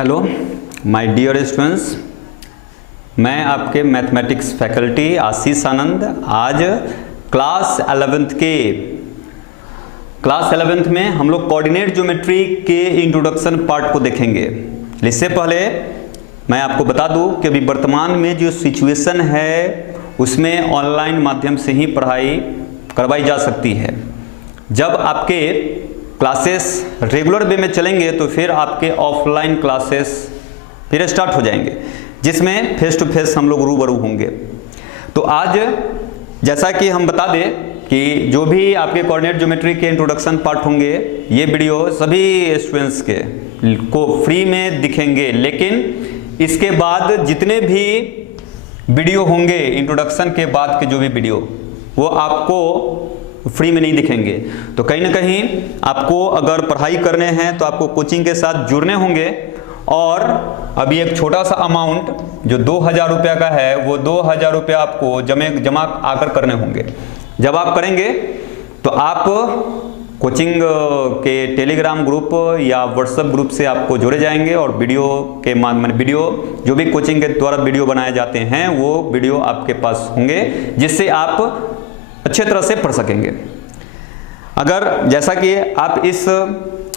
Hello my dear students, मैं आपके mathematics faculty आशीष आनंद आज क्लास 11th में हम लोग कोऑर्डिनेट ज्योमेट्री के इंट्रोडक्शन पार्ट को देखेंगे। इससे पहले मैं आपको बता दूं कि अभी वर्तमान में जो सिचुएशन है उसमें ऑनलाइन माध्यम से ही पढ़ाई करवाई जा सकती है। जब आपके क्लासेस रेगुलर वे में चलेंगे तो फिर आपके ऑफलाइन क्लासेस फिर स्टार्ट हो जाएंगे, जिसमें फेस टू फेस हम लोग रूबरू होंगे। तो आज जैसा कि हम बता दें कि जो भी आपके कोऑर्डिनेट ज्योमेट्री के इंट्रोडक्शन पार्ट होंगे, ये वीडियो सभी स्टूडेंट्स के को फ्री में दिखेंगे, लेकिन इसके बाद जितने भी वीडियो होंगे इंट्रोडक्शन के बाद के जो भी वीडियो, वो आपको फ्री में नहीं दिखेंगे। तो कहीं ना कहीं आपको अगर पढ़ाई करने हैं तो आपको कोचिंग के साथ जुड़ने होंगे, और अभी एक छोटा सा अमाउंट जो 2000 रुपया का है वो 2000 रुपया आपको जमा आकर करने होंगे। जब आप करेंगे तो आप कोचिंग के टेलीग्राम ग्रुप या व्हाट्सएप ग्रुप से आपको जोड़े जाएंगे, और वीडियो के वीडियो जो भी कोचिंग के द्वारा वीडियो बनाए जाते हैं वो वीडियो आपके पास होंगे, जिससे आप अच्छे तरह से पढ़ सकेंगे। अगर जैसा कि आप इस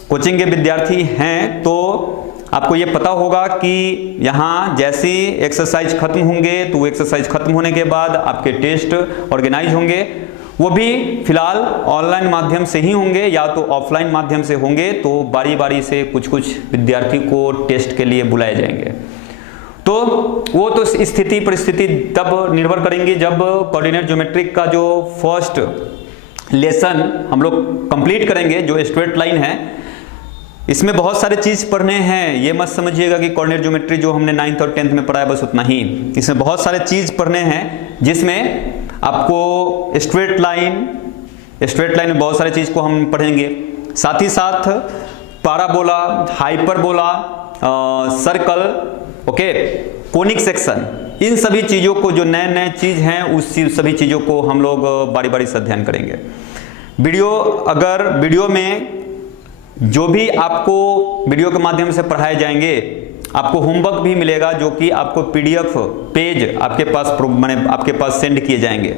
कोचिंग के विद्यार्थी हैं तो आपको ये पता होगा कि यहाँ जैसी एक्सरसाइज खत्म होंगे तो एक्सरसाइज खत्म होने के बाद आपके टेस्ट ऑर्गेनाइज होंगे, वो भी फिलहाल ऑनलाइन माध्यम से ही होंगे या तो ऑफलाइन माध्यम से होंगे। तो बारी बारी से कुछ विद्यार्थी को टेस्ट के लिए बुलाए जाएंगे। तो वो तो स्थिति परिस्थिति तब निर्भर करेंगी जब कोऑर्डिनेट ज्योमेट्री का जो फर्स्ट लेसन हम लोग कंप्लीट करेंगे, जो स्ट्रेट लाइन है। इसमें बहुत सारे चीज पढ़ने हैं, ये मत समझिएगा कि कोऑर्डिनेट ज्योमेट्री जो हमने 9th और 10th में पढ़ा है बस उतना ही। इसमें बहुत सारे चीज पढ़ने हैं, जिसमें आपको स्ट्रेट लाइन में बहुत सारे चीज को हम पढ़ेंगे, साथ ही साथ parabola, hyperbola, circle, okay, conic section, इन सभी चीजों को जो नए चीज हैं उस सभी चीजों को हम लोग बारी बारी से अध्ययन करेंगे। अगर वीडियो में जो भी आपको वीडियो के माध्यम से पढ़ाए जाएंगे, आपको होमवर्क भी मिलेगा, जो कि आपको पीडीएफ पेज आपके पास सेंड किए जाएंगे,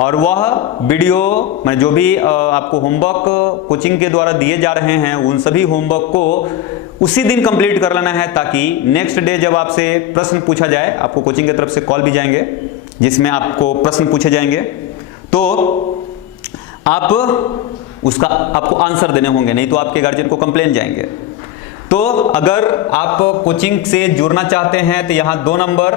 और वह वीडियो जो भी आपको होमवर्क कोचिंग के द्वारा दिए जा रहे हैं उन सभी होमवर्क को उसी दिन कंप्लीट कर लेना है, ताकि नेक्स्ट डे जब आपसे प्रश्न पूछा जाए, आपको कोचिंग की तरफ से कॉल भी जाएंगे जिसमें आपको प्रश्न पूछे जाएंगे, तो आपको आंसर देने होंगे, नहीं तो आपके गार्जियन को कंप्लेन जाएंगे। तो अगर आप कोचिंग से जुड़ना चाहते हैं तो यहाँ 2 नंबर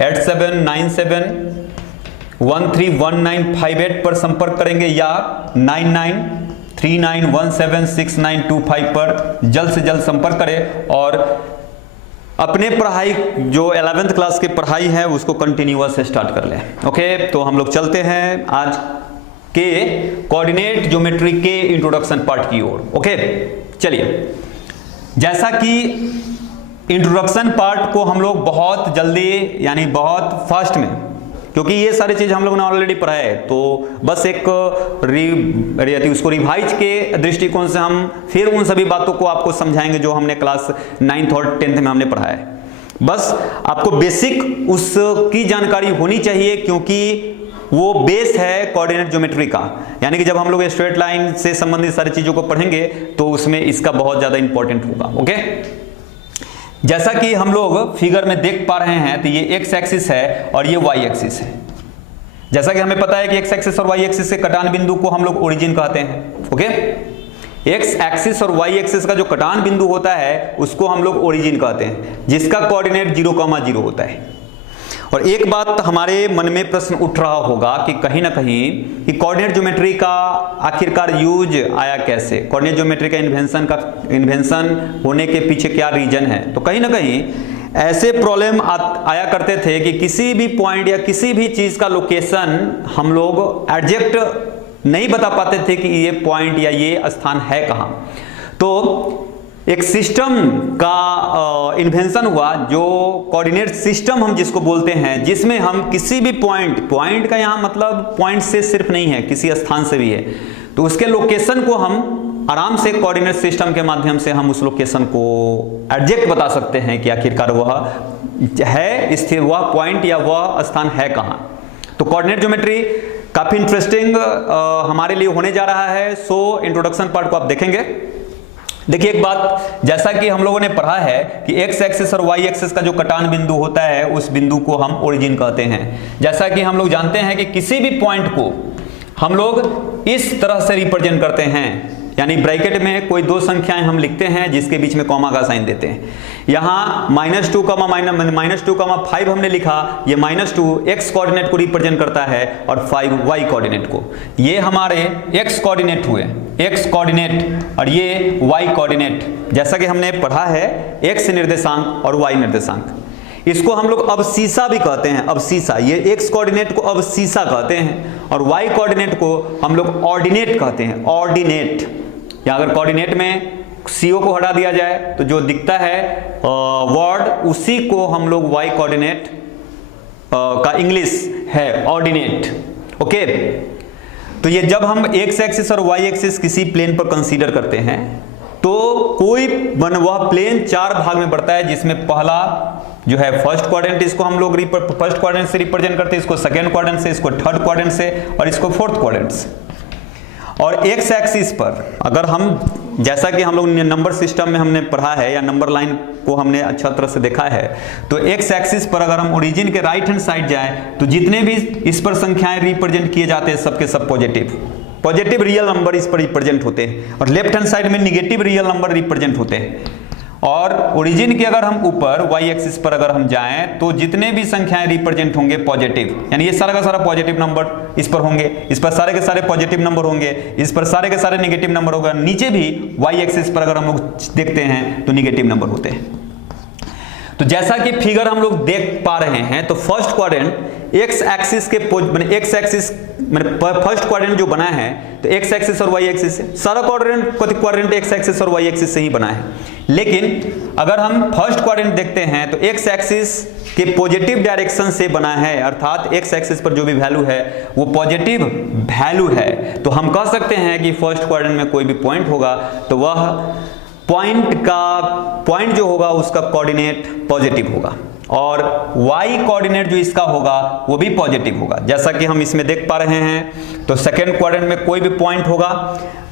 8797131958 पर संपर्क करेंगे, या 9939176925 पर जल्द से जल्द संपर्क करें और अपने पढ़ाई जो 11th क्लास की पढ़ाई है उसको कंटिन्यूअस स्टार्ट कर लें। ओके, तो हम लोग चलते हैं आज के कोऑर्डिनेट ज्योमेट्री के इंट्रोडक्शन पार्ट की ओर। ओके, चलिए। जैसा कि इंट्रोडक्शन पार्ट को हम लोग बहुत जल्दी यानी बहुत फास्ट में, क्योंकि ये सारी चीज हम लोग ने ऑलरेडी पढ़ा है, तो बस एक उसको रिवाइज के दृष्टिकोण से हम फिर उन सभी बातों को आपको समझाएंगे जो हमने क्लास 9th और 10th में हमने पढ़ा है। बस आपको बेसिक उसकी जानकारी होनी चाहिए, क्योंकि वो बेस है कोऑर्डिनेट ज्योमेट्री का। यानी कि जब हम लोग स्ट्रेट लाइन से संबंधित सारी चीजों को पढ़ेंगे तो उसमें इसका बहुत ज्यादा इंपॉर्टेंट होगा। ओके, जैसा कि हम लोग फिगर में देख पा रहे हैं, तो ये एक्स एक्सिस है और ये वाई एक्सिस है। जैसा कि हमें पता है कि एक्स एक्सिस और वाई एक्सिस के कटान बिंदु को हम लोग ओरिजिन कहते हैं। ओके, एक्स एक्सिस और वाई एक्सिस का जो कटान बिंदु होता है उसको हम लोग ओरिजिन कहते हैं, जिसका कोऑर्डिनेट 0,0 होता है। और एक बात हमारे मन में प्रश्न उठ रहा होगा कि कहीं ना कहीं कि कोऑर्डिनेट ज्योमेट्री का आखिरकार यूज आया कैसे, कोऑर्डिनेट ज्योमेट्री का इन्वेंशन होने के पीछे क्या रीजन है। तो कहीं ना कहीं ऐसे प्रॉब्लम आया करते थे कि किसी भी पॉइंट या किसी भी चीज का लोकेशन हम लोग एग्जैक्ट नहीं बता पाते थे कि ये पॉइंट या ये स्थान है कहाँ। तो एक सिस्टम का इन्वेंशन हुआ, जो कोऑर्डिनेट सिस्टम हम जिसको बोलते हैं, जिसमें हम किसी भी पॉइंट का यहाँ मतलब पॉइंट से सिर्फ नहीं है, किसी स्थान से भी है, तो उसके लोकेशन को हम आराम से कोऑर्डिनेट सिस्टम के माध्यम से हम उस लोकेशन को एग्जैक्ट बता सकते हैं कि आखिरकार वह है स्थिर, वह पॉइंट या वह स्थान है कहाँ। तो कोऑर्डिनेट ज्योमेट्री काफी इंटरेस्टिंग हमारे लिए होने जा रहा है। सो इंट्रोडक्शन पार्ट को आप देखेंगे। देखिए एक बात, जैसा कि हम लोगों ने पढ़ा है कि एक्स एक्सिस और वाई एक्सिस का जो कटान बिंदु होता है उस बिंदु को हम ओरिजिन कहते हैं। जैसा कि हम लोग जानते हैं कि किसी भी पॉइंट को हम लोग इस तरह से रिप्रेजेंट करते हैं, यानी ब्रैकेट में कोई दो संख्याएं हम लिखते हैं जिसके बीच में कॉमा का साइन देते हैं। यहाँ -2, -5 हमने लिखा, ये -2 एक्स कोऑर्डिनेट को रिप्रेजेंट करता है और 5 वाई कोऑर्डिनेट को। ये हमारे एक्स कोऑर्डिनेट हुए, एक्स कोऑर्डिनेट, और ये वाई कोऑर्डिनेट। जैसा कि हमने पढ़ा है एक्स निर्देशांक और वाई निर्देशांक, इसको हम लोग अवशीषा भी कहते हैं। अवशीषा, ये एक्स कोऑर्डिनेट को अवशीषा कहते हैं और वाई कोऑर्डिनेट को हम लोग ऑर्डिनेट कहते हैं। ऑर्डिनेट, या अगर कोऑर्डिनेट में सीओ को हटा दिया जाए तो जो दिखता है वर्ड, उसी को हम लोग वाई कोऑर्डिनेट का इंग्लिश है ऑर्डिनेट। ओके, तो ये जब हम एक्स एक्सिस और वाई एक्सिस किसी प्लेन पर कंसीडर करते हैं तो कोई वह प्लेन 4 भाग में बढ़ता है, जिसमें पहला जो है फर्स्ट क्वाड्रेंट, इसको हम लोग फर्स्ट क्वाड्रेंट से रिप्रेजेंट करते हैं, इसको सेकंड क्वाड्रेंट से, इसको थर्ड क्वाड्रेंट से और इसको फोर्थ क्वाड्रेंट से। और एक्स एक्सिस पर अगर हम, जैसा कि हम लोग नंबर सिस्टम में हमने पढ़ा है या नंबर लाइन को हमने अच्छा तरह से देखा है, तो एक्स एक्सिस पर अगर हम ओरिजिन के राइट हैंड साइड जाएं तो जितने भी इस पर संख्याएं रिप्रेजेंट किए जाते हैं सबके सब पॉजिटिव रियल नंबर इस पर रिप्रेजेंट होते हैं, और लेफ्ट हैंड साइड में निगेटिव रियल नंबर रिप्रेजेंट होते हैं। और ओरिजिन के अगर हम ऊपर वाई एक्सिस पर अगर हम जाएं तो जितने भी संख्याएं रिप्रेजेंट होंगे पॉजिटिव, यानी ये सारा का सारा पॉजिटिव नंबर इस पर होंगे, इस पर सारे के सारे पॉजिटिव नंबर होंगे, इस पर सारे के सारे नेगेटिव नंबर होगा। नीचे भी वाई एक्सिस पर अगर हम लोग देखते हैं तो नेगेटिव नंबर होते हैं। तो जैसा कि फिगर हम लोग देख पा रहे हैं, तो फर्स्ट क्वाड्रेंट एक्स एक्सिस के एक्स एक्सिस फर्स्ट क्वाड्रेंट जो बना है तो एक्स एक्सिस और वाई एक्सिस से, सारा क्वाड्रेंट एक्स एक्सिस और वाई एक्सिस से ही बना है। लेकिन अगर हम फर्स्ट क्वाड्रेंट देखते हैं तो एक्स एक्सिस के पॉजिटिव डायरेक्शन से बना है, अर्थात एक्स एक्सिस पर जो भी वैल्यू है वो पॉजिटिव वैल्यू है। तो हम कह सकते हैं कि फर्स्ट क्वाड्रेंट में कोई भी पॉइंट होगा तो वह पॉइंट जो होगा उसका कोऑर्डिनेट पॉजिटिव होगा, और y कोऑर्डिनेट जो इसका होगा वो भी पॉजिटिव होगा। जैसा कि हम इसमें देख पा रहे हैं, तो सेकेंड क्वाड्रेंट में कोई भी पॉइंट होगा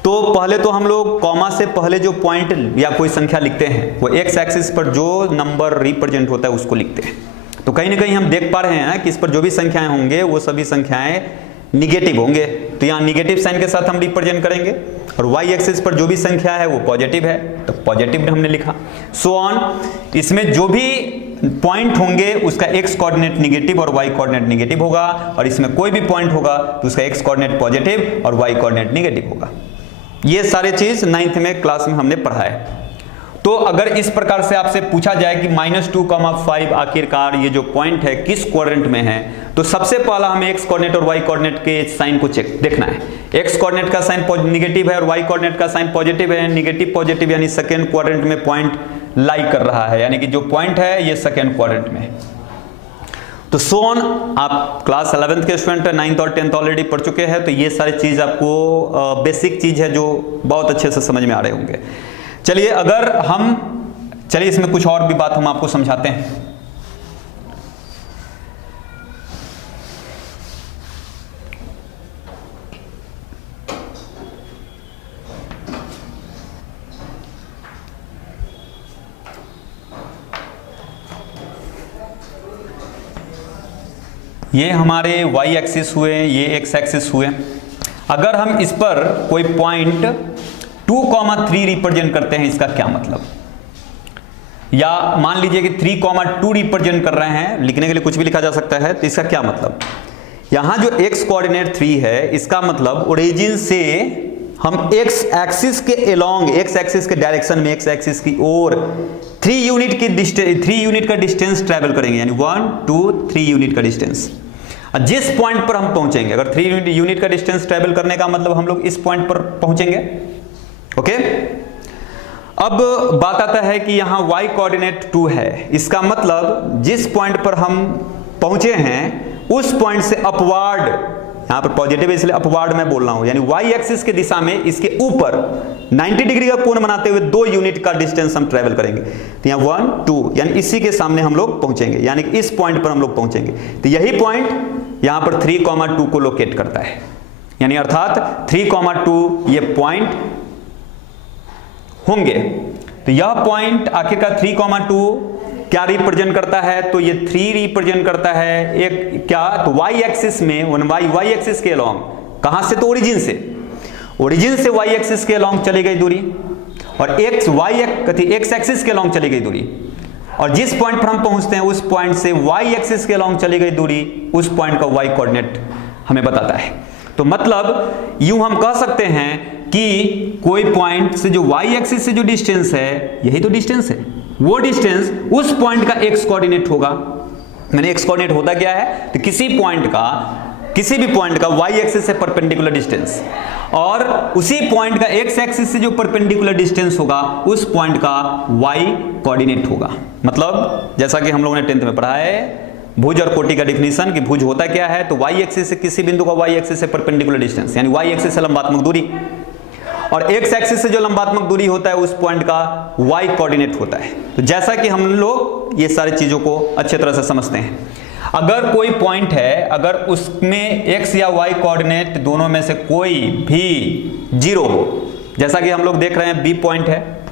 तो पहले तो हम लोग कॉमा से पहले जो पॉइंट या कोई संख्या लिखते हैं वो एक्स एक्सिस पर जो नंबर रिप्रेजेंट होता है उसको लिखते हैं। तो कहीं ना कहीं हम देख पा रहे हैं कि इस पर जो भी संख्याएं होंगे वो सभी संख्याएं निगेटिव होंगे, तो यहाँ निगेटिव साइन के साथ हम रिप्रेजेंट करेंगे, और y एक्सिस पर जो भी संख्या है वो पॉजिटिव है तो पॉजिटिव हमने लिखा। सो ऑन, इसमें जो भी पॉइंट होंगे उसका x कोऑर्डिनेट निगेटिव और y कोऑर्डिनेट निगेटिव होगा, और इसमें कोई भी पॉइंट होगा तो उसका x कोऑर्डिनेट पॉजिटिव और y कोऑर्डिनेट निगेटिव होगा। ये सारे चीज 9th में क्लास में हमने पढ़ा है। तो अगर इस प्रकार से आपसे पूछा जाए कि -2, 5 आखिरकार ये जो पॉइंट है किस क्वाड्रेंट में है, तो सबसे पहला हमें एक्स कोऑर्डिनेट और वाई कोऑर्डिनेट के साइन को चेक देखना है। एक्स कोऑर्डिनेट का साइन निगेटिव है और वाई कोऑर्डिनेट का साइन पॉजिटिव है। निगेटिव पॉजिटिव यानी सेकेंड क्वाड्रेंट में पॉइंट लाई कर रहा है, यानी कि जो पॉइंट है ये सेकेंड क्वाड्रेंट में। तो सो ऑन, आप क्लास 11th के स्टूडेंट 9th और 10th ऑलरेडी पढ़ चुके हैं, तो ये सारी चीज आपको बेसिक चीज है जो बहुत अच्छे से समझ में आ रहे होंगे। चलिए इसमें कुछ और भी बात हम आपको समझाते हैं। ये हमारे y एक्सिस हुए, ये x एक्सिस हुए। अगर हम इस पर कोई पॉइंट 2,3 रिप्रेजेंट करते हैं, इसका क्या मतलब? या मान लीजिए कि 3,2 रिप्रेजेंट कर रहे हैं, लिखने के लिए कुछ भी लिखा जा सकता है, तो इसका क्या मतलब? यहां जो x कोऑर्डिनेट 3 है, इसका मतलब ओरिजिन से हम x एक्सिस के अलोंग, x एक्सिस के डायरेक्शन में, x एक्सिस की ओर 3 यूनिट का डिस्टेंस ट्रैवल करेंगे, यानी 1 2 3 यूनिट का डिस्टेंस। जिस पॉइंट पर हम पहुंचेंगे, अगर 3 यूनिट का डिस्टेंस ट्रैवल करने का मतलब हम लोग इस पॉइंट पर पहुंचेंगे। ओके, अब बात आता है कि यहां y कोऑर्डिनेट 2 है, इसका मतलब जिस पॉइंट पर हम पहुंचे हैं उस पॉइंट से अपवार्ड, यहाँ पर पॉजिटिव है इसलिए अपवार्ड में बोल रहा हूं, यानी वाई एक्सिस के दिशा में इसके ऊपर 90 डिग्री का कोण बनाते हुए 2 यूनिट का डिस्टेंस हम ट्रेवल करेंगे। तो यहाँ 1 2 यानी इसी के सामने हम लोग पहुंचेंगे, यानी कि इस पॉइंट पर हम लोग पहुंचेंगे। तो यही पॉइंट यहाँ पर 3,2 को लोकेट करता है, यानी अर्थात 3,2 ये पॉइंट होंगे। तो यह पॉइंट आखिरकार 3,2 क्या रिप्रेजेंट करता है, तो ये 3 रिप्रेजेंट करता है एक क्या, तो वाई एक्सिस में वाई एक्सिस के अलोंग, कहां से, तो ओरिजिन से वाई एक्सिस के अलोंग चली गई दूरी, और एक्स एक्सिस के अलोंग चली गई दूरी, और जिस पॉइंट पर हम पहुंचते हैं उस पॉइंट से वाई एक्सिस के अलोंग चली गई दूरी, उस पॉइंट का वाई कोऑर्डिनेट हमें बताता है। तो मतलब यूं हम कह सकते हैं कि कोई पॉइंट से जो वाई एक्सिस से जो डिस्टेंस है, यही तो डिस्टेंस है, वो डिस्टेंस उस पॉइंट का एक्स कोऑर्डिनेट होगा। मैंने एक्स कोऑर्डिनेट होता क्या है, तो किसी भी पॉइंट का वाई एक्सिस से परपेंडिकुलर डिस्टेंस, और उसी पॉइंट का एक्स एक्सिस से जो परपेंडिकुलर डिस्टेंस होगा उस पॉइंट का वाई कोऑर्डिनेट होगा। मतलब जैसा कि हम लोगों ने 10th में पढ़ा है भुज और कोटि का डिफिनीशन, कि भुज होता क्या है, तो वाई एक्सिस से किसी बिंदु का वाई एक्सिस से परपेंडिकुलर डिस्टेंस, यानी वाई एक्सिस से लंबात्मक दूरी, और एक्स एक्सिस से जो लंबात्मक दूरी होता है उस पॉइंट का वाई कोऑर्डिनेट होता है। तो जैसा कि हम लोग ये सारी चीजों को अच्छे तरह से समझते हैं, अगर कोई पॉइंट है, अगर उसमें एक्स या वाई कोऑर्डिनेट दोनों में से कोई भी 0 हो, जैसा कि हम लोग देख रहे हैं बी पॉइंट है,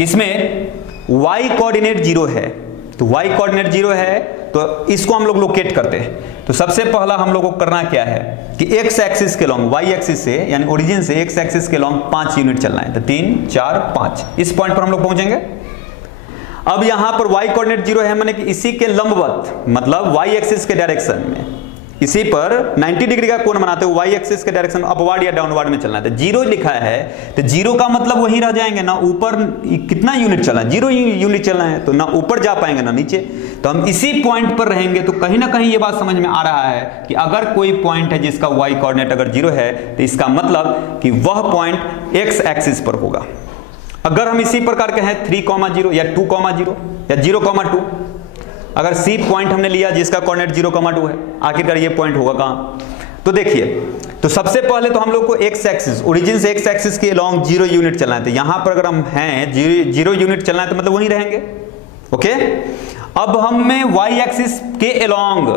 इसमें वाई कोऑर्डिनेट 0 है, तो वाई कोऑर्डिनेट 0 है तो इसको हम लोग लोकेट करते हैं। तो सबसे पहला हम लोग को करना क्या है कि एक्स एक्सिस के लॉन्ग, वाई एक्सिस से यानी ओरिजिन से एक्स एक्सिस के लॉन्ग 5 यूनिट चलना है, तो 3 4 5 इस पॉइंट पर हम लोग पहुंचेंगे। अब यहां पर वाई कोऑर्डिनेट 0 है, माने कि इसी के लंबवत, मतलब वाई एक्सिस के डायरेक्शन में, इसी पर 90 डिग्री का कोण बनाते हुए वाई एक्सिस के डायरेक्शन में अपवर्ड या डाउनवर्ड में चलना है। तो 0 लिखा है, तो 0 का मतलब वहीं रह जाएंगे ना, ऊपर कितना यूनिट चलना है, 0 यूनिट चलना है, तो ना ऊपर जा पाएंगे ना नीचे, तो हम इसी पॉइंट पर रहेंगे। तो कहीं ना कहीं ये बात समझ में आ रहा है कि अगर कोई पॉइंट है जिसका वाई कोऑर्डिनेट अगर 0 है, तो इसका मतलब कि वह पॉइंट एक्स एक्सिस पर होगा। अगर हम इसी प्रकार के हैं 3,0 या 2,0 या 0,2, अगर सी पॉइंट हमने लिया जिसका कोऑर्डिनेट 0,2 है, आखिरकार ये पॉइंट होगा कहां, तो देखिए, तो सबसे पहले तो हम लोग को एक्स एक्सिस, ओरिजिन से एक्स एक्सिस के अलोंग 0 यूनिट चलना है। तो यहां पर अगर हम हैं 0 यूनिट चलना है तो मतलब वहीं रहेंगे, ओके। अब हमें वाई एक्सिस के अलोंग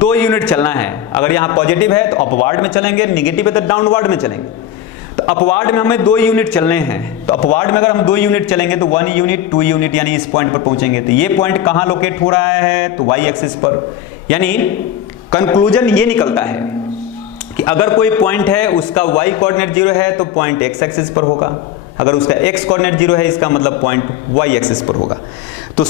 2 यूनिट चलना है। अगर यहां पॉजिटिव है तो अपवार्ड में चलेंगे, निगेटिव है तो डाउनवर्ड में चलेंगे। तो अपवार्ड में हमें 2 यूनिट चलने हैं, तो अपवार्ड में अगर हम 2 यूनिट चलेंगे तो 1 यूनिट 2 यूनिट यानी इस पॉइंट पर पहुंचेंगे। तो ये पॉइंट कहां लोकेट हो रहा है, तो वाई एक्सिस पर। यानी कंक्लूजन ये निकलता है कि अगर कोई पॉइंट है उसका वाई कोऑर्डिनेट 0 है तो पॉइंट एक्स एक्सिस पर होगा, अगर उसका एक्स कोऑर्डिनेट 0 है इसका मतलब पॉइंट वाई एक्सिस पर होगा। तो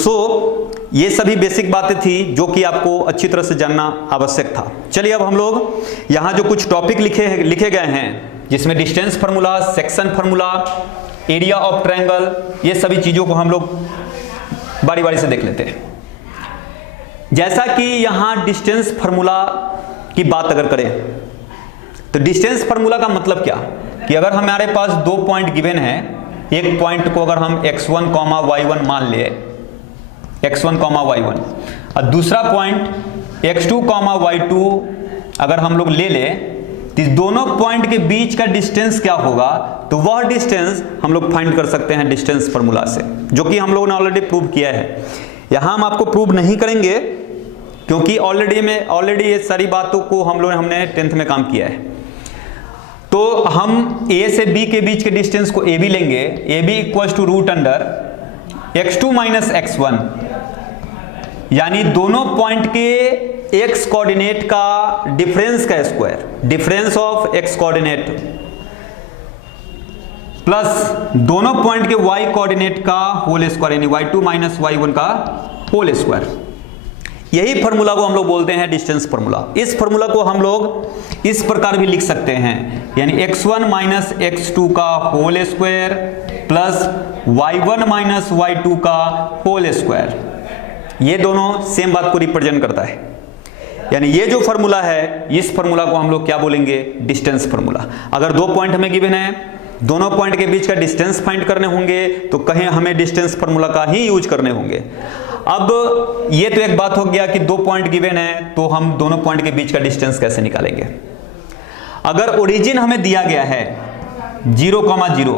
ये सभी बेसिक बातें थी जो कि आपको अच्छी तरह से जानना आवश्यक था। चलिए अब हम लोग यहाँ जो कुछ टॉपिक लिखे गए हैं, जिसमें distance formula, section formula, area of triangle, ये सभी चीजों को हम लोग बारी बारी से देख लेते हैं। जैसा कि यहां डिस्टेंस फार्मूला की बात अगर करें तो डिस्टेंस फार्मूला का मतलब क्या, कि अगर हमारे पास 2 पॉइंट गिवन है, एक पॉइंट को अगर हम x1, y1 मान लिए, x1, y1, और दूसरा पॉइंट x2, y2 अगर हम लोग ले लें, तो इस दोनों पॉइंट के बीच का डिस्टेंस क्या होगा, तो वह डिस्टेंस हम लोग फाइंड कर सकते हैं डिस्टेंस फार्मूला से, जो कि हम लोगों ने ऑलरेडी प्रूव किया है। यहां हम आपको प्रूव नहीं करेंगे क्योंकि ऑलरेडी ये सारी बातों को हमने 10th में काम किया है। तो हम ए से बी के बीच के डिस्टेंस को ए बी लेंगे, A B equal to root under x2 minus x1, यानी दोनों पॉइंट के एक्स कोऑर्डिनेट का डिफरेंस का square, difference of X coordinate, plus दोनों पॉइंट के वाई कोऑर्डिनेट का होल स्क्वायर, यानी y2 माइनस y1 का होल स्क्वायर। यही फार्मूला को हम लोग बोलते हैं डिस्टेंस फार्मूला। इस फार्मूला को हम लोग इस प्रकार भी लिख सकते हैं, यानी x1 माइनस x2 का whole square plus y1 minus y2 का होल स्क्वायर। ये दोनों सेम बात को रिप्रेजेंट करता है, यानी ये जो फार्मूला है, इस फार्मूला को हम लोग क्या बोलेंगे, डिस्टेंस फार्मूला। अगर 2 पॉइंट हमें गिवन है, दोनों पॉइंट के बीच का डिस्टेंस फाइंड करने होंगे, तो कहीं हमें डिस्टेंस फार्मूला का ही यूज करने होंगे। अब ये तो एक बात हो गया कि 2 पॉइंट गिवन है, तो हम दोनों पॉइंट के बीच का डिस्टेंस कैसे निकालेंगे। अगर ओरिजिन हमें दिया गया है 0,0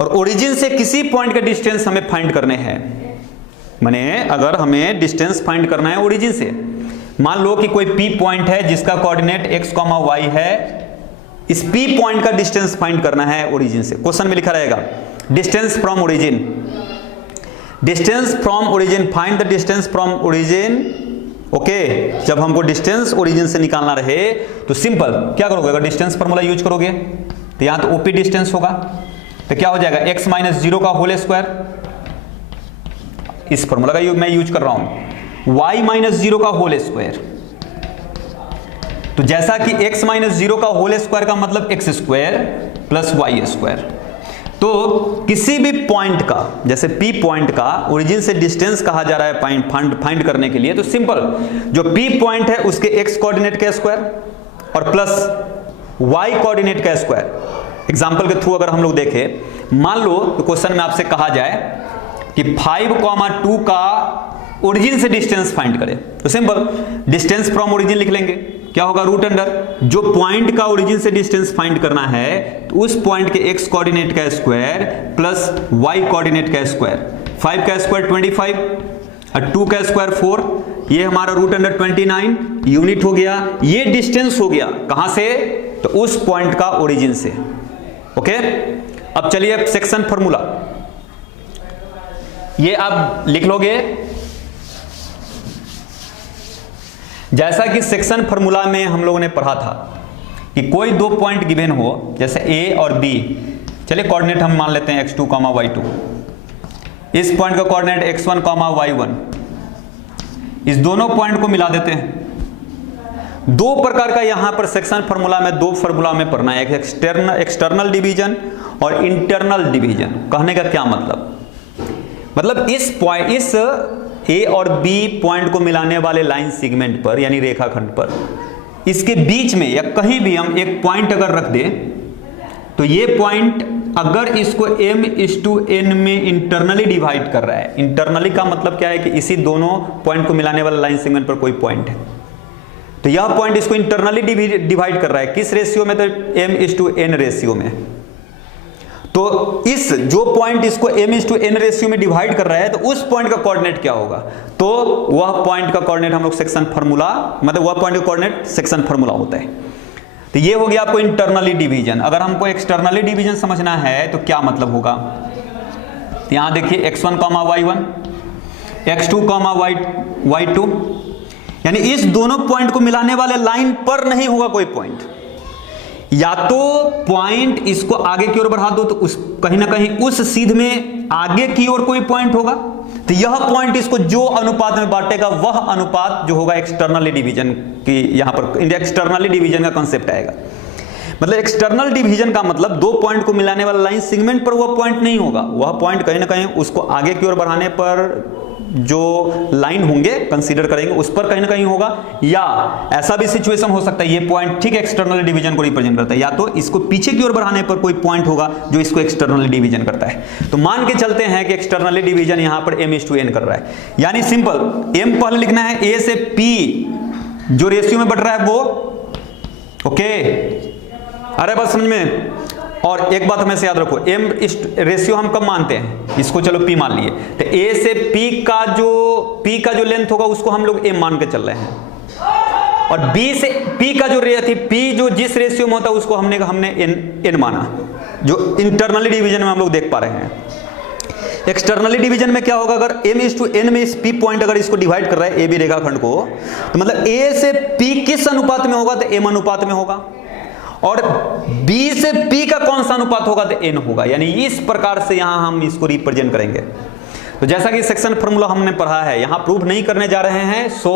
और ओरिजिन से किसी पॉइंट का डिस्टेंस हमें फाइंड करने हैं, माने अगर हमें डिस्टेंस फाइंड करना है ओरिजिन से, मान लो कि कोई P पॉइंट है जिसका कोऑर्डिनेट x, y है, इस P पॉइंट का डिस्टेंस फाइंड करना है ओरिजिन से। क्वेश्चन में लिखा रहेगा distance from origin, distance from origin, find the distance from origin. Okay, जब हमको डिस्टेंस ओरिजिन से निकालना रहे तो सिंपल क्या करोगे, अगर डिस्टेंस फार्मूला यूज करोगे तो यहां तो OP डिस्टेंस होगा, तो क्या हो जाएगा x - 0 का होल स्क्वायर, इस फार्मूला का मैं यूज कर रहा हूं, y - 0 का होल स्क्वायर। तो जैसा कि x - 0 का होल स्क्वायर का मतलब x square plus y square. तो किसी भी पॉइंट का, जैसे P पॉइंट का ओरिजिन से डिस्टेंस कहा जा रहा है फाइंड करने के लिए, तो सिंपल जो P पॉइंट है उसके x कोऑर्डिनेट का स्क्वायर और प्लस y कोऑर्डिनेट का स्क्वायर। एग्जांपल के थ्रू अगर हम लोग देखें, मान लो तो क्वेश्चन में आपसे कहा जाए कि 5,2 का ओरिजिन से डिस्टेंस फाइंड करें, तो सिंपल डिस्टेंस फ्रॉम ओरिजिन लिख लेंगे, क्या होगा रूट अंडर जो पॉइंट का ओरिजिन से डिस्टेंस फाइंड करना है तो उस पॉइंट के x कोऑर्डिनेट का स्क्वायर प्लस y कोऑर्डिनेट का स्क्वायर, 5 का स्क्वायर 25 और 2 का स्क्वायर 4, ये हमारा रूट अंडर 29 यूनिट हो गया। ये डिस्टेंस हो गया कहां से, तो उस पॉइंट का ओरिजिन से। ओके, अब चलिए अब सेक्शन फार्मूला, ये आप लिख लोगे जैसा कि सेक्शन फार्मूला में हम लोगों ने पढ़ा था कि कोई दो पॉइंट गिवन हो, जैसे A और B, चलिए कोऑर्डिनेट हम मान लेते हैं x2, y2, इस पॉइंट का कोऑर्डिनेट x1, y1, इस दोनों पॉइंट को मिला देते हैं। दो प्रकार का यहां पर सेक्शन फार्मूला में, दो फार्मूला में पढ़ना है, एक एक्सटर्नल डिवीजन और इंटरनल डिवीजन। कहने का क्या मतलब इस पॉइंट, इस A और B पॉइंट को मिलाने वाले लाइन सेगमेंट पर यानी रेखाखंड पर, इसके बीच में या कहीं भी हम एक पॉइंट अगर रख दें तो ये पॉइंट अगर इसको m/n में इंटरनली डिवाइड कर रहा है, इंटरनली का मतलब क्या है कि इसी दोनों पॉइंट को मिलाने वाला लाइन सेगमेंट पर कोई पॉइंट है, तो यह पॉइंट इसको इंटरनली डिवाइड कर रहा है, किस रेशियो में, तो m/n रेशियो में। तो इस जो पॉइंट इसको m/n रेशियो में डिवाइड कर रहा है तो उस पॉइंट का कोऑर्डिनेट क्या होगा, तो वह पॉइंट का कोऑर्डिनेट हम लोग सेक्शन फार्मूला, मतलब वह पॉइंट का कोऑर्डिनेट सेक्शन फार्मूला होता है। तो ये हो गया आपको इंटरनली डिवीजन। अगर हमको एक्सटर्नली डिवीजन समझना है तो क्या मतलब होगा, तो यहां देखिए x1, y1, x2, y2, यानी इस दोनों पॉइंट को मिलाने वाले लाइन पर नहीं होगा कोई पॉइंट, या तो पॉइंट इसको आगे की ओर बढ़ा दो तो उस कहीं ना कहीं उस सीध में आगे की ओर कोई पॉइंट होगा, तो यह पॉइंट इसको जो अनुपात में बांटेगा वह अनुपात जो होगा एक्सटर्नली डिवीजन की, यहां पर एक्सटर्नली डिवीजन का कंसेप्ट आएगा। मतलब एक्सटर्नल डिवीजन का मतलब दो पॉइंट को मिलाने वाला लाइन सेगमेंट पर वह पॉइंट नहीं होगा, वह पॉइंट कहीं ना कहीं उसको आगे की ओर बढ़ाने पर जो लाइन होंगे कंसीडर करेंगे उस पर कहीं ना कहीं होगा, या ऐसा भी सिचुएशन हो सकता है ये पॉइंट ठीक एक्सटर्नल डिवीजन को रिप्रेजेंट करता है, या तो इसको पीछे की ओर बढ़ाने पर कोई पॉइंट होगा जो इसको एक्सटर्नल डिवीजन करता है। तो मान के चलते हैं कि एक्सटर्नल डिवीजन यहां पर m/n कर रहा है, यानी सिंपल m पहले लिखना है, a से p जो रेशियो में बढ़ रहा है वो, ओके, अरे बात समझ में। और एक बात हमेशा याद रखो, m रेशियो हम कब मानते हैं, इसको चलो p मान लिए, तो a से p का जो लेंथ होगा उसको हम लोग m मान के चल रहे हैं, और b से p का जो p जो जिस रेशियो में होता है उसको हमने n माना, जो इंटरनली डिवीजन में हम लोग देख पा रहे हैं। एक्सटर्नली डिवीजन में क्या होगा, अगर m/n में इस p पॉइंट अगर इसको डिवाइड कर रहा है AB रेखाखंड को, तो मतलब a से p किस अनुपात में होगा, तो m अनुपात में होगा, और B से P का कौन सा अनुपात होगा, तो n होगा। यानी इस प्रकार से यहां हम इसको रिप्रेजेंट करेंगे। तो जैसा कि सेक्शन फार्मूला हमने पढ़ा है, यहां प्रूफ नहीं करने जा रहे हैं। सो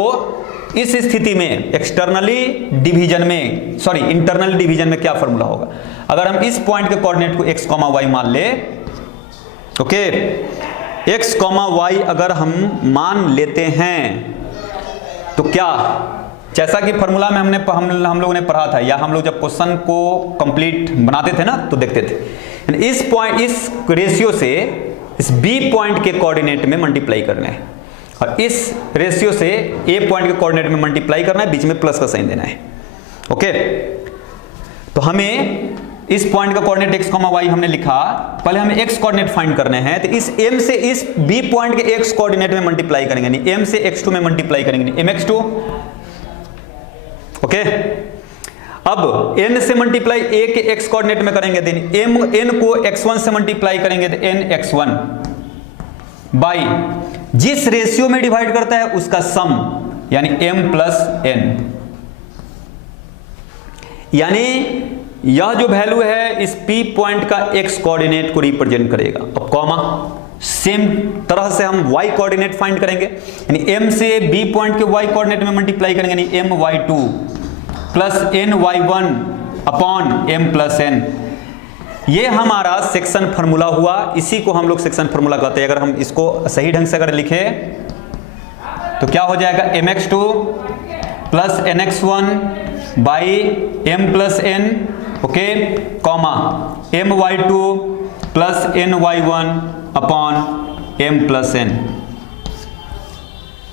इस स्थिति में एक्सटर्नली डिवीजन में, सॉरी इंटरनल डिवीजन में क्या फार्मूला होगा, अगर हम इस पॉइंट के कोऑर्डिनेट को x, y मान ले, ओके, x, y अगर हम मान लेते हैं तो क्या, जैसा कि फार्मूला में हम लोगों ने पढ़ा था, या हम लोग जब क्वेश्चन को कंप्लीट बनाते थे ना तो देखते थे, इस पॉइंट, इस रेशियो से इस B पॉइंट के कोऑर्डिनेट में मल्टीप्लाई करना है, और इस रेशियो से A पॉइंट के कोऑर्डिनेट में मल्टीप्लाई करना है, बीच में प्लस का साइन देना है, ओके। तो हमें इस पॉइंट का कोऑर्डिनेट x, y हमने लिखा, पहले हमें x कोऑर्डिनेट फाइंड करने हैं, तो इस m से इस b पॉइंट के x कोऑर्डिनेट में मल्टीप्लाई करेंगे, नहीं m से x2 में मल्टीप्लाई करेंगे, नहीं mx2, ओके। अब n से मल्टीप्लाई a के x कोऑर्डिनेट में करेंगे, देन n को x1 से मल्टीप्लाई करेंगे तो n x1 बाई जिस रेशियो में डिवाइड करता है उसका सम, यानी m प्लस n, यानी यह जो वैल्यू है इस p पॉइंट का x कोऑर्डिनेट को रिप्रेजेंट करेगा। अब कॉमा सेम तरह से हम y कोऑर्डिनेट फाइंड करेंगे, यानी m से b पॉइंट के y कोऑर्डिनेट में मल्टीप्लाई करेंगे, यानी my2 plus ny1 upon m plus n। ये हमारा सेक्शन फार्मूला हुआ, इसी को हम लोग सेक्शन फार्मूला कहते हैं। अगर हम इसको सही ढंग से अगर लिखे तो क्या हो जाएगा, mx2 plus nx1 by m plus n, okay, comma my2 plus ny1 upon m plus n।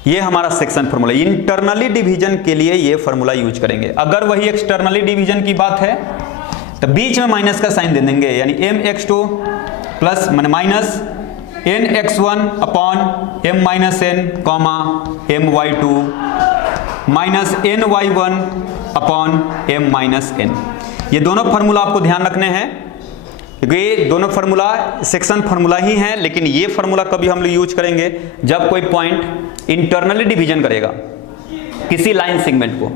ये हमारा सेक्शन फार्मूला। इंटरनली डिवीजन के लिए ये फार्मूला यूज करेंगे। अगर वही एक्सटर्नली डिवीजन की बात है तो बीच में माइनस का साइन दे देंगे, यानी mx2 plus minus nx1 upon m minus n, comma my2 minus ny1 upon m minus n। ये दोनों फार्मूला आपको ध्यान रखने हैं, क्योंकि ये दोनों फार्मूला सेक्शन फार्मूला ही हैं, लेकिन ये फार्मूला कभी हम लोग यूज करेंगे जब कोई पॉइंट इंटरनली डिवीजन करेगा किसी लाइन सेगमेंट को।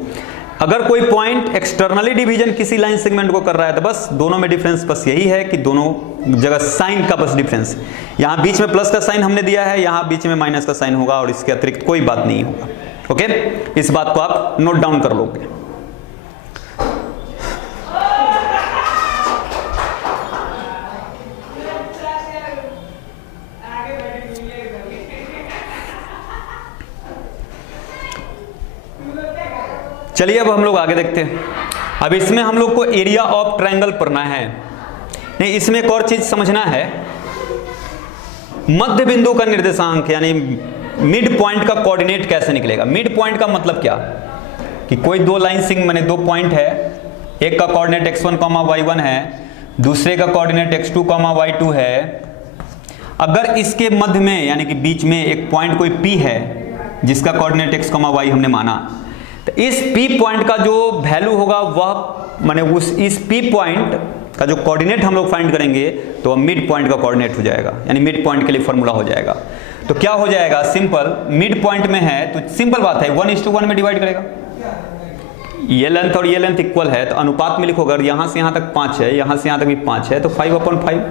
अगर कोई पॉइंट एक्सटर्नली डिवीजन किसी लाइन सेगमेंट को कर रहा है तो बस दोनों में डिफरेंस बस यही है कि दोनों जगह साइन का बस डिफरेंस, यहाँ बीच में प्लस का साइन हमने दिया है, यहाँ बीच में माइनस का साइन होगा, और इसके अतिरिक्त कोई बात नहीं होगा, ओके। इस बात को आप नोट डाउन कर लोगे। चलिए अब हम लोग आगे देखते हैं। अब इसमें हम लोग को एरिया ऑफ ट्रायंगल पढ़ना है। नहीं, इसमें एक और चीज समझना है, मध्य बिंदु का निर्देशांक यानी मिड पॉइंट का कोऑर्डिनेट कैसे निकलेगा। मिड पॉइंट का मतलब क्या कि कोई दो लाइन सिंग माने दो पॉइंट है, एक का कोऑर्डिनेट x1, y1 है, दूसरे का कोऑर्डिनेट x2, y2 है। अगर इसके मध्य में यानी कि बीच में एक पॉइंट कोई P है जिसका कोऑर्डिनेट x, y हमने माना, तो इस P पॉइंट का जो वैल्यू होगा वह माने उस इस P पॉइंट का जो कोऑर्डिनेट हम लोग फाइंड करेंगे तो वह मिड पॉइंट का कोऑर्डिनेट हो जाएगा, यानी मिड पॉइंट के लिए फॉर्मूला हो जाएगा। तो क्या हो जाएगा, सिंपल, मिड पॉइंट में है तो सिंपल बात है 1:1 में डिवाइड करेगा। ये लेंथ और ये लेंथ इक्वल है तो अनुपात में लिखो, अगर यहां से यहां तक 5 है, यहां से यहां तक भी 5 है तो 5/5।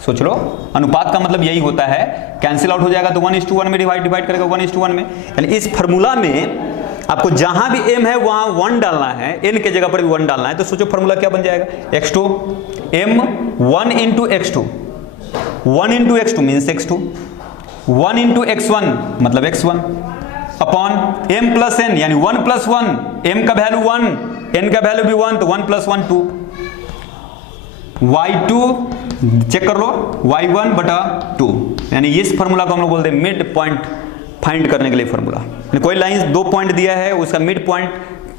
सोच लो, अनुपात का मतलब यही होता है, कैंसिल आउट हो जाएगा तो 1:1 में डिवाइड करेगा 1:1 में। यानी इस फार्मूला में आपको जहां भी m है वहां 1 डालना है, n के जगह पर भी 1 डालना है। तो सोचो फार्मूला क्या बन जाएगा, x2 m 1 into x2, 1 into x2 means x2, 1 into x1 मतलब x1 upon m plus n यानी 1 प्लस 1, m का वैल्यू 1, n का वैल्यू भी 1 तो 1 प्लस 1 2, y2 चेक कर लो y1/2, यानी इस फार्मूला को हम लोग बोलते हैं मिड पॉइंट फाइंड करने के लिए फार्मूला। कोई लाइन दो पॉइंट दिया है उसका मिड पॉइंट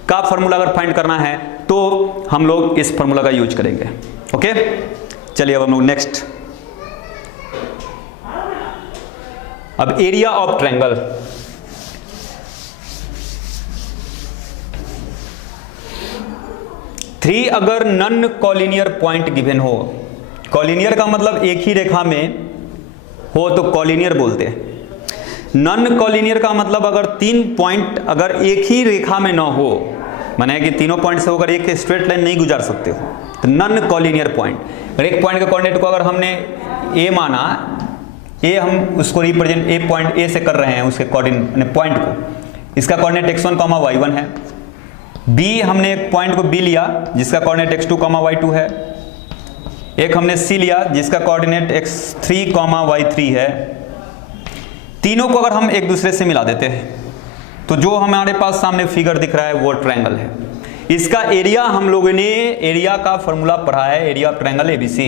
का फार्मूला अगर फाइंड करना है तो हम लोग इस फार्मूला का यूज करेंगे, ओके। चलिए अब हम लोग नेक्स्ट, अब एरिया ऑफ ट्रायंगल। थ्री अगर नॉन कॉलिनियर पॉइंट गिवन हो, कॉलिनियर का मतलब एक ही रेखा में हो तो कॉलिनियर बोलते हैं। नॉन कॉलिनियर का मतलब अगर तीन पॉइंट अगर एक ही रेखा में ना हो, माने कि तीनों पॉइंट से होकर एक स्ट्रेट लाइन नहीं गुजार सकते हो, तो नॉन कॉलिनियर पॉइंट। अगर एक पॉइंट के कोऑर्डिनेट को अगर हमने ए माना, ए हम उसको रिप्रेजेंट ए पॉइंट ए से कर रहे हैं उसके कोऑर्डिनेट पॉइंट को, इसका कोऑर्डिनेट x1, y1 है। बी हमने एक पॉइंट को बी लिया जिसका कोऑर्डिनेट x2, y2 है। एक हमने सी लिया जिसका कोऑर्डिनेट x3, y3 है। तीनों को अगर हम एक दूसरे से मिला देते हैं तो जो हमारे पास सामने फिगर दिख रहा है वो ट्रायंगल है। इसका एरिया हम लोगों ने एरिया का फॉर्मूला पढ़ा है, area of triangle ABC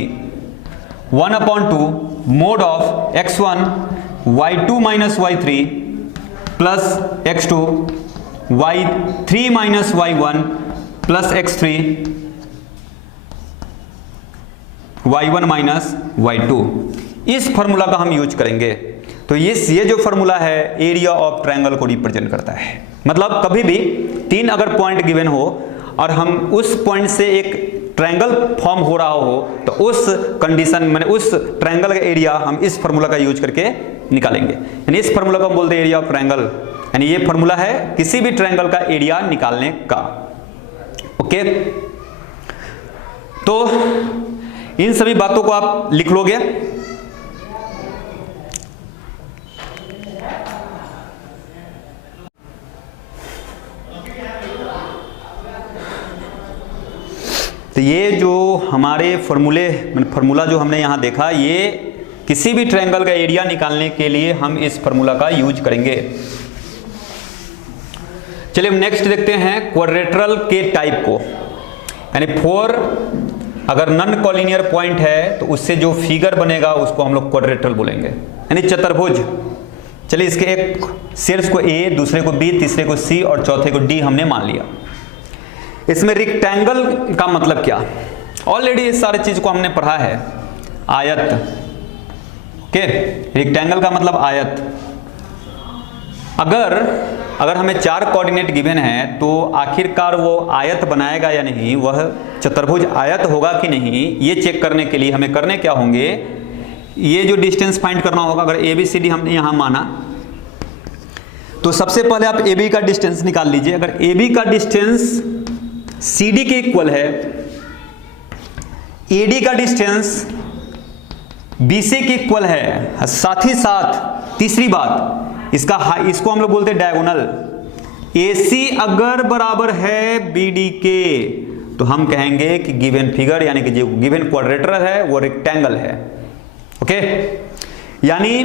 1/2 mod of x1 y2 minus y3 plus x2 y3 minus y1 plus x3 y1 minus y2, इस फॉर्मूला का हम यूज करेंगे। तो ये जो फॉर्मूला है एरिया ऑफ ट्रायंगल को रिप्रेजेंट करता है। मतलब कभी भी 3 अगर पॉइंट गिवन हो और हम उस पॉइंट से एक ट्रायंगल फॉर्म हो रहा हो तो उस कंडीशन में उस ट्रायंगल का एरिया हम इस फार्मूला का यूज करके निकालेंगे। यानी इस फार्मूला को हम बोलते हैं एरिया ऑफ ट्रायंगल, यानी ये फार्मूला है किसी भी ट्रायंगल का एरिया निकालने का। ओके, तो इन सभी बातों को आप लिख लोगे। तो ये जो हमारे फार्मूला जो हमने यहां देखा, ये किसी भी ट्रायंगल का एरिया निकालने के लिए हम इस फार्मूला का यूज करेंगे। चलिए हम नेक्स्ट देखते हैं क्वाड्रेटरल के टाइप को। यानी 4 अगर नॉन कॉलिनियर पॉइंट है तो उससे जो फिगर बनेगा उसको हम लोग क्वाड्रेटरल बोलेंगे, यानी चतुर्भुज। चलिए इसके एक सेल्स को A, दूसरे को B, तीसरे को C और चौथे को D हमने मान लिया। इसमें रेक्टेंगल का मतलब क्या, ऑलरेडी इस सारे चीज को हमने पढ़ा है। आयत, ओके, रेक्टेंगल का मतलब आयत। अगर हमें 4 कोऑर्डिनेट गिवन है तो आखिरकार वो आयत बनाएगा या नहीं, वह चतुर्भुज आयत होगा कि नहीं, ये चेक करने के लिए हमें करने क्या होंगे, ये जो डिस्टेंस फाइंड करना होगा। अगर ABCD हमने यहां माना तो सबसे पहले आप AB का डिस्टेंस निकाल लीजिए। अगर AB का डिस्टेंस CD के इक्वल है, AD का डिस्टेंस BC के इक्वल है, साथ ही साथ तीसरी बात इसको हम लोग बोलते हैं डायगोनल। AC अगर बराबर है BD के तो हम कहेंगे कि गिवन फिगर यानी कि जो गिवन क्वाड्रेटर है वो रेक्टेंगल है। ओके, यानी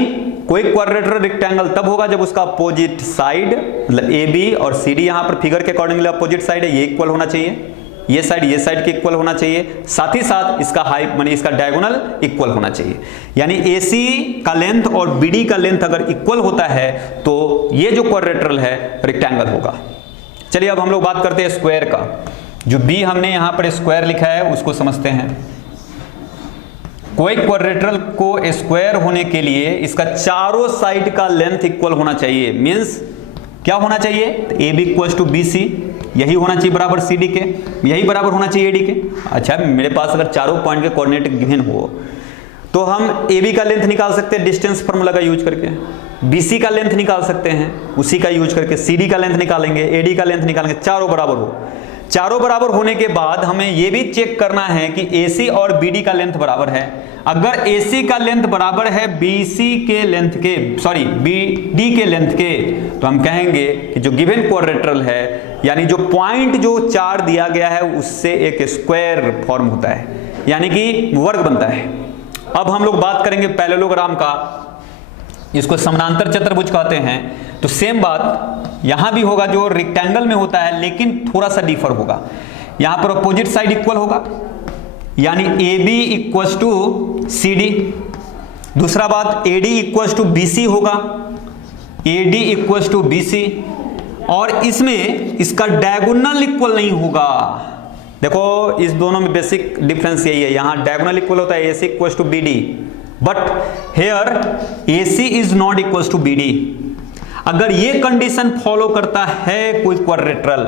कोई क्वाड्रेटर रेक्टेंगल तब होगा जब उसका अपोजिट साइड, मतलब AB और CD यहां पर फिगर के अकॉर्डिंगली अपोजिट साइड है, ये इक्वल होना चाहिए, ये साइड के इक्वल होना चाहिए, साथ ही साथ इसका हाइट माने इसका डायगोनल इक्वल होना चाहिए। यानी AC का लेंथ और BD का लेंथ अगर इक्वल होता है तो ये जो क्वाड्रेटरल है रेक्टेंगल होगा। चलिए अब हम लोग बात करते हैं स्क्वायर का। जो B हमने यहां पर स्क्वायर लिखा है उसको समझते हैं। कोई क्वाड्रेटरल को स्क्वायर होने के लिए इसका चारों साइड का लेंथ इक्वल होना चाहिए। मींस क्या होना चाहिए, तो AB इक्वल टू BC, यही होना चाहिए बराबर CD के, यही बराबर होना चाहिए AD के। अच्छा, मेरे पास अगर चारों पॉइंट के कोऑर्डिनेट गिवन हो तो हम AB का लेंथ निकाल सकते हैं डिस्टेंस फार्मूला का यूज करके, BC का लेंथ निकाल सकते हैं उसी का यूज करके, CD का लेंथ निकालेंगे, AD का लेंथ निकालेंगे, चारों बराबर हो। चारों बराबर होने के बाद हमें यह भी चेक करना है कि AC और BD का लेंथ बराबर है। अगर AC का लेंथ बराबर है BD के लेंथ के तो हम कहेंगे कि जो गिवन क्वाड्रेटरल है, यानी जो पॉइंट जो 4 दिया गया है उससे एक स्क्वायर फॉर्म होता है, यानी कि वर्ग बनता है। अब हम लोग बात करेंगे पैरेललोग्राम का, इसको समानांतर चतुर्भुज कहते हैं। तो सेम बात यहां भी होगा, जो रेक्टेंगल में होता है लेकिन थोड़ा सा डिफर होगा। यहां पर अपोजिट साइड इक्वल होगा, यानी AB इक्वल टू CD। दूसरा बात AD इक्वल टू BC होगा, AD इक्वल टू BC, और इसमें इसका डायगोनल इक्वल नहीं होगा। देखो इस दोनों में बेसिक डिफरेंस यही है, यहां डायगोनल इक्वल होता है AC equal to BD, but here AC is not equal to BD। अगर ये कंडीशन फॉलो करता है कोई क्वाड्रेटरल,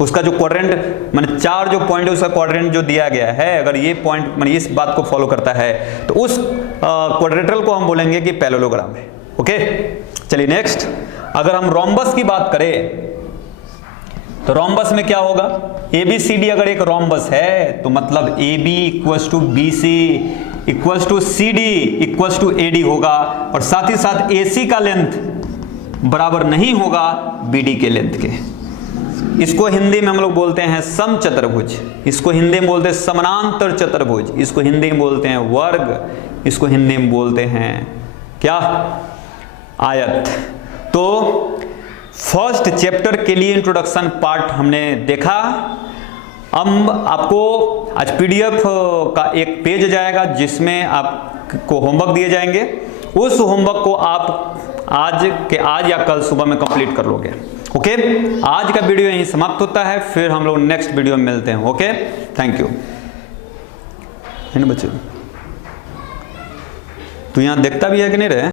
उसका जो क्वाड्रेंट माने 4 जो पॉइंट है उसका क्वाड्रेंट जो दिया गया है, अगर ये पॉइंट माने इस बात को फॉलो करता है तो उस क्वाड्रेटरल को हम बोलेंगे कि पैरेललोग्राम है। ओके, चलिए नेक्स्ट, अगर हम रोम्बस की बात करें तो रोम्बस में क्या होगा, ABCD अगर एक रोम्बस है तो मतलब AB equal to BC equal to CD equal to AD होगा, और साथ ही साथ AC का लेंथ बराबर नहीं होगा BD के लेंथ के। इसको हिंदी में हम लोग बोलते हैं सम चतुर्भुज, इसको हिंदी में बोलते हैं समानांतर चतुर्भुज, इसको हिंदी में बोलते हैं वर्ग, इसको हिंदी में बोलते हैं क्या, आयत। तो फर्स्ट चैप्टर के लिए इंट्रोडक्शन पार्ट हमने देखा। अब आपको आज PDF का एक पेज जाएगा जिसमें आपको होमवर्क दिए जाएंगे, उस होमवर्क को आप आज या कल सुबह में कंप्लीट कर लोगे। ओके, आज का वीडियो यहीं समाप्त होता है, फिर हम लोग नेक्स्ट वीडियो में मिलते हैं। ओके, थैंक यू बच्चों। तो यहाँ देखता भी है कि नहीं रहे?